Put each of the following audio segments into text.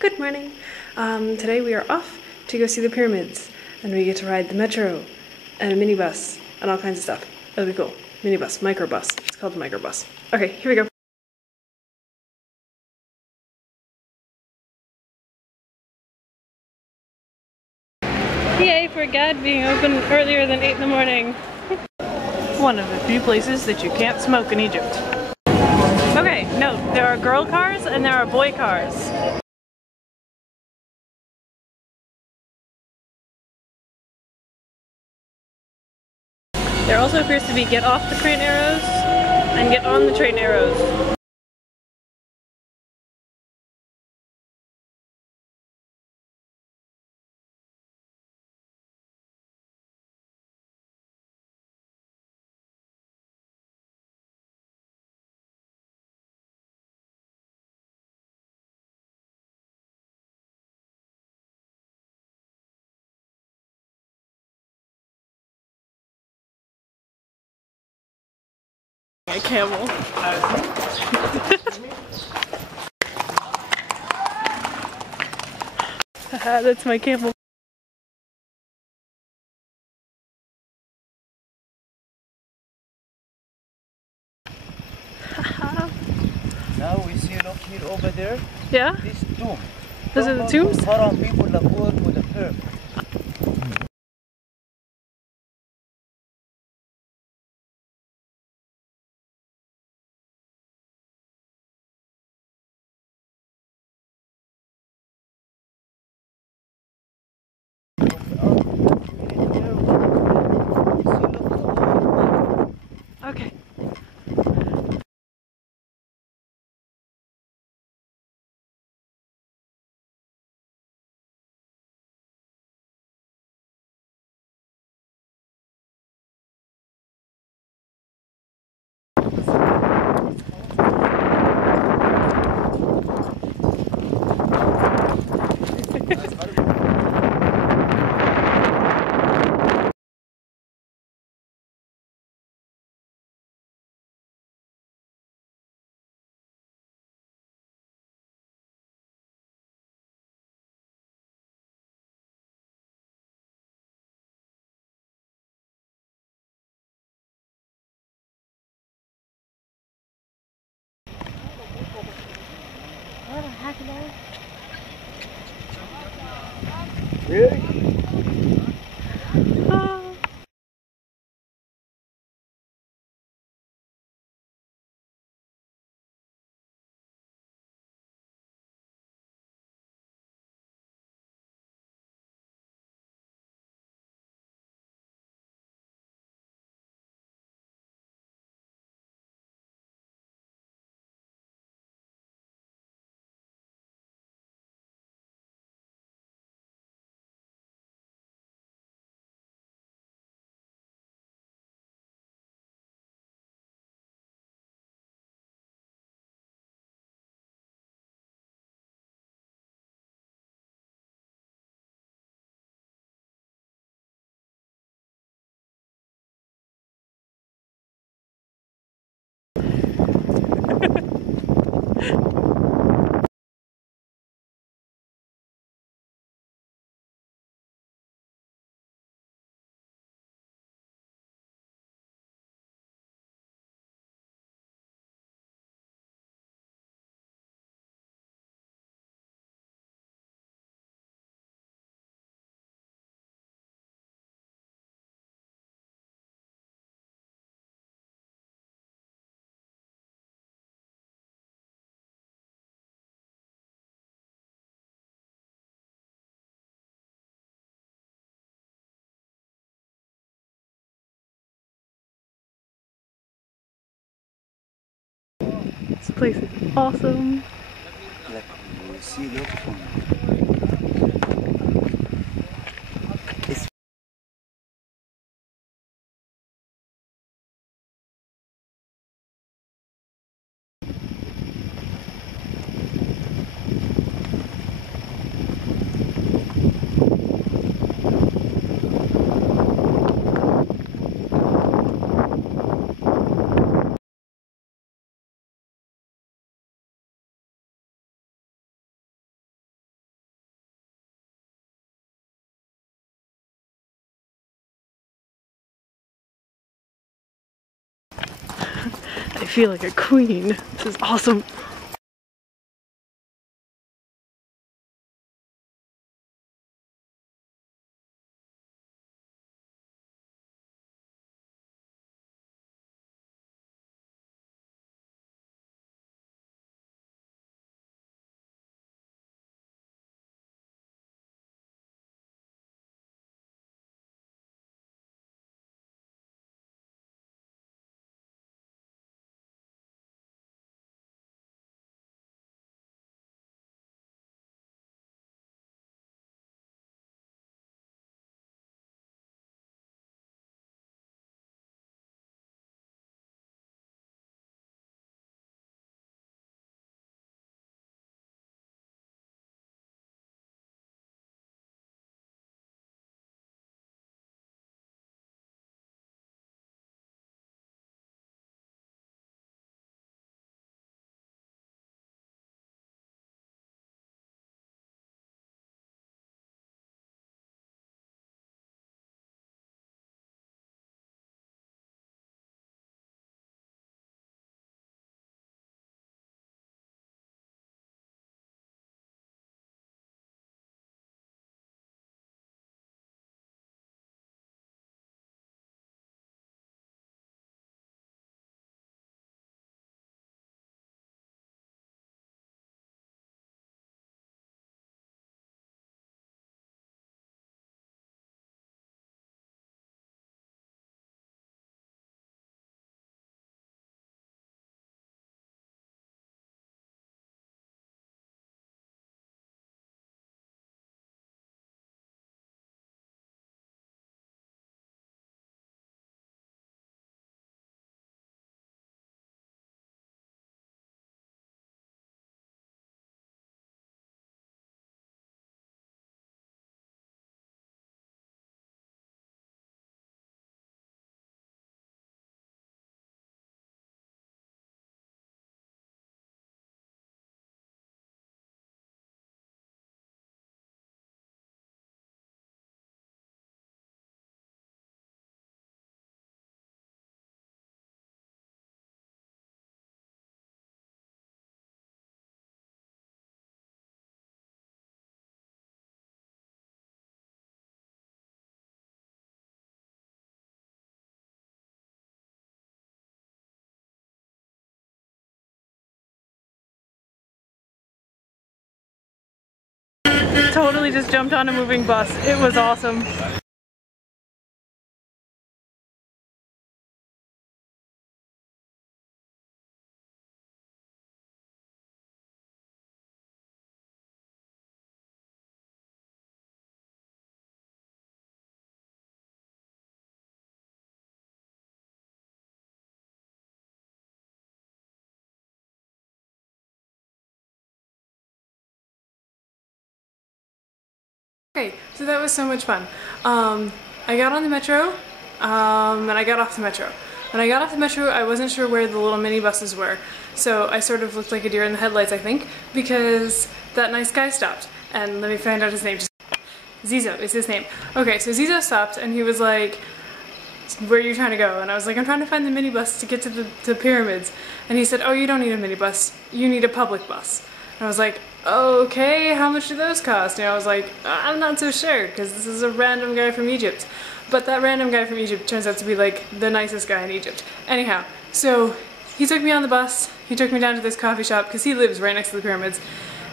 Good morning. Today we are off to go see the pyramids, and we get to ride the metro and a minibus and all kinds of stuff. It'll be cool. Minibus, microbus. It's called a microbus. Okay, here we go. Yay for GAD being open earlier than 8 in the morning. One of the few places that you can't smoke in Egypt. Okay, no, there are girl cars and there are boy cars. There also appears to be get off the train arrows and get on the train arrows. A camel. Haha, that's my camel. Now we see, look here over there. Yeah? This tomb. Those are the tombs? Pharaoh people that work with the pyramid. Okay. Really? This place is awesome. Like, you see, look. feel like a queen. This is awesome. Totally just jumped on a moving bus. It was awesome. Okay, so that was so much fun. I got on the metro, and I got off the metro. When I got off the metro, I wasn't sure where the little mini buses were, so I sort of looked like a deer in the headlights, I think, because that nice guy stopped. And let me find out his name. Zizo is his name. Okay, so Zizo stopped, and he was like, "Where are you trying to go?" And I was like, "I'm trying to find the minibus to get to the pyramids." And he said, "Oh, you don't need a minibus. You need a public bus." And I was like, "Okay, how much do those cost?" And I was like, "I'm not so sure, because this is a random guy from Egypt." But that random guy from Egypt turns out to be like the nicest guy in Egypt. Anyhow, so he took me on the bus, he took me down to this coffee shop, because he lives right next to the pyramids,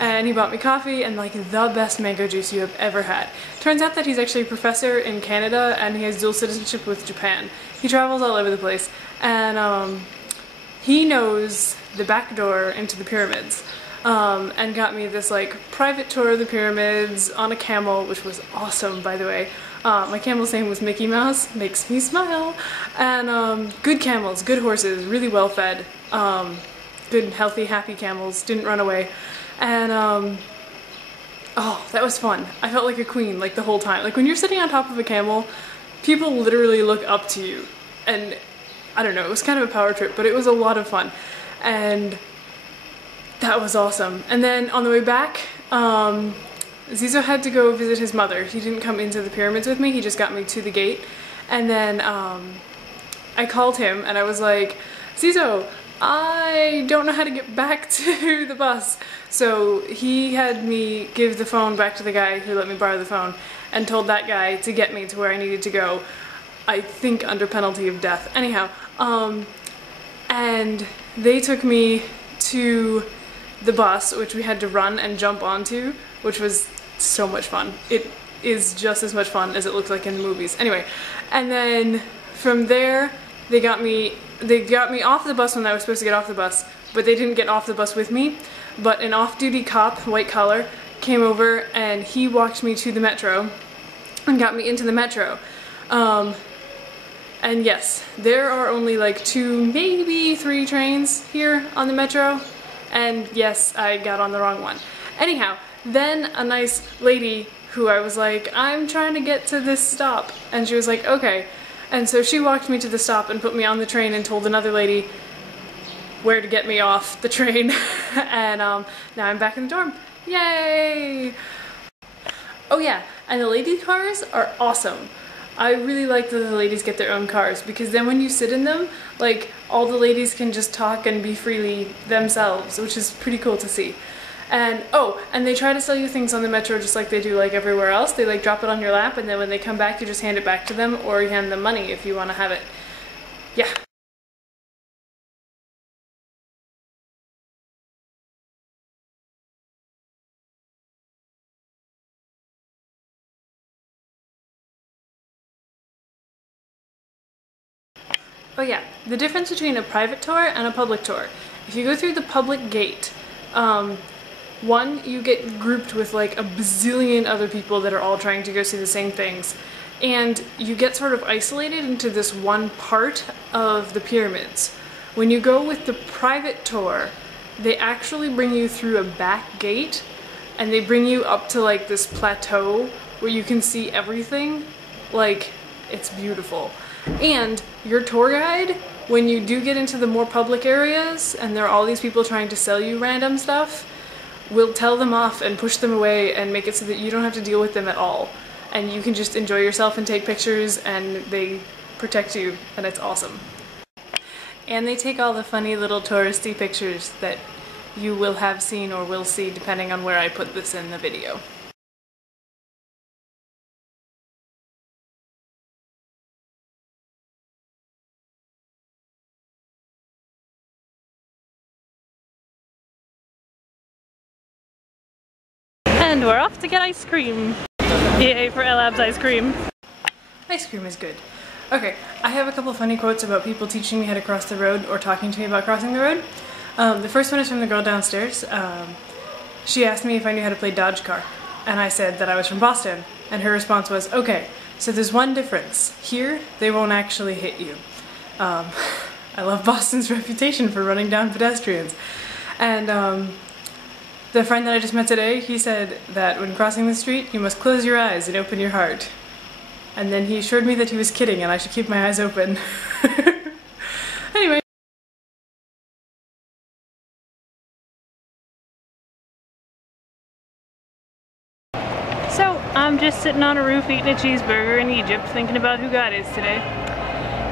and he bought me coffee and like the best mango juice you have ever had. Turns out that he's actually a professor in Canada, and he has dual citizenship with Japan. He travels all over the place, and he knows the back door into the pyramids. And got me this like private tour of the pyramids on a camel, which was awesome, by the way. My camel's name was Mickey Mouse, makes me smile. And good camels, good horses, really well fed, good healthy happy camels, didn't run away. And oh, that was fun. I felt like a queen like the whole time. Like when you're sitting on top of a camel, people literally look up to you, and I don't know, it was kind of a power trip, but it was a lot of fun. And that was awesome. And then on the way back, Zizo had to go visit his mother. He didn't come into the pyramids with me, he just got me to the gate. And then I called him and I was like, "Zizo, I don't know how to get back to the bus. So he had me give the phone back to the guy who let me borrow the phone and told that guy to get me to where I needed to go, I think under penalty of death. Anyhow, and they took me to the bus, which we had to run and jump onto, which was so much fun. It is just as much fun as it looks like in the movies. Anyway, and then from there, they got me off the bus when I was supposed to get off the bus, but they didn't get off the bus with me. But an off-duty cop, white collar, came over and he walked me to the metro and got me into the metro. And yes, there are only like 2, maybe 3 trains here on the metro. And yes, I got on the wrong one. Anyhow, then a nice lady who I was like, I'm trying to get to this stop. And she was like, okay. And so she walked me to the stop and put me on the train and told another lady where to get me off the train. And now I'm back in the dorm. Yay! Oh yeah, and the lady cars are awesome. I really like that the ladies get their own cars, because then when you sit in them, like, all the ladies can just talk and be freely themselves, which is pretty cool to see. And oh, and they try to sell you things on the metro just like they do like everywhere else. They like drop it on your lap, and then when they come back you just hand it back to them, or you hand them money if you want to have it. Yeah. Oh yeah, the difference between a private tour and a public tour. If you go through the public gate, one, you get grouped with like a bazillion other people that are all trying to go see the same things, and you get sort of isolated into this one part of the pyramids. When you go with the private tour, they actually bring you through a back gate, and they bring you up to like this plateau where you can see everything. Like, it's beautiful. And your tour guide, when you do get into the more public areas and there are all these people trying to sell you random stuff, will tell them off and push them away and make it so that you don't have to deal with them at all. And you can just enjoy yourself and take pictures, and they protect you, and it's awesome. And they take all the funny little touristy pictures that you will have seen or will see depending on where I put this in the video. And we're off to get ice cream. Yay for Elab's ice cream. Ice cream is good. Okay, I have a couple funny quotes about people teaching me how to cross the road or talking to me about crossing the road. The first one is from the girl downstairs. She asked me if I knew how to play Dodge car, and I said that I was from Boston, and her response was, okay, so there's one difference. Here, they won't actually hit you. I love Boston's reputation for running down pedestrians. And the friend that I just met today, he said that when crossing the street, you must close your eyes and open your heart. And then he assured me that he was kidding and I should keep my eyes open. Anyway. So, I'm just sitting on a roof eating a cheeseburger in Egypt, thinking about who God is today.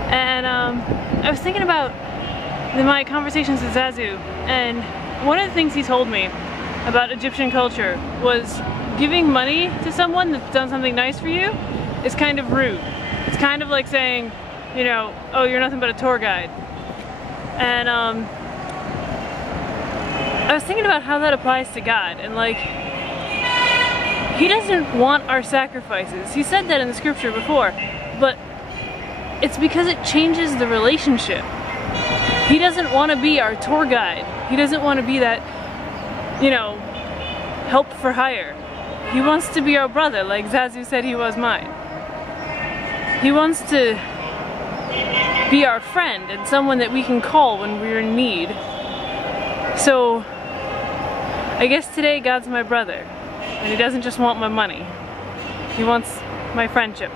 And I was thinking about my conversations with Zazu, and one of the things he told me about Egyptian culture was giving money to someone that's done something nice for you is kind of rude. It's kind of like saying, you know, oh, you're nothing but a tour guide. And I was thinking about how that applies to God, and like, He doesn't want our sacrifices. He said that in the scripture before, but it's because it changes the relationship. He doesn't want to be our tour guide. He doesn't want to be that, you know, help for hire. He wants to be our brother, like Zazu said he was mine. He wants to be our friend and someone that we can call when we're in need. So, I guess today God's my brother, and He doesn't just want my money. He wants my friendship.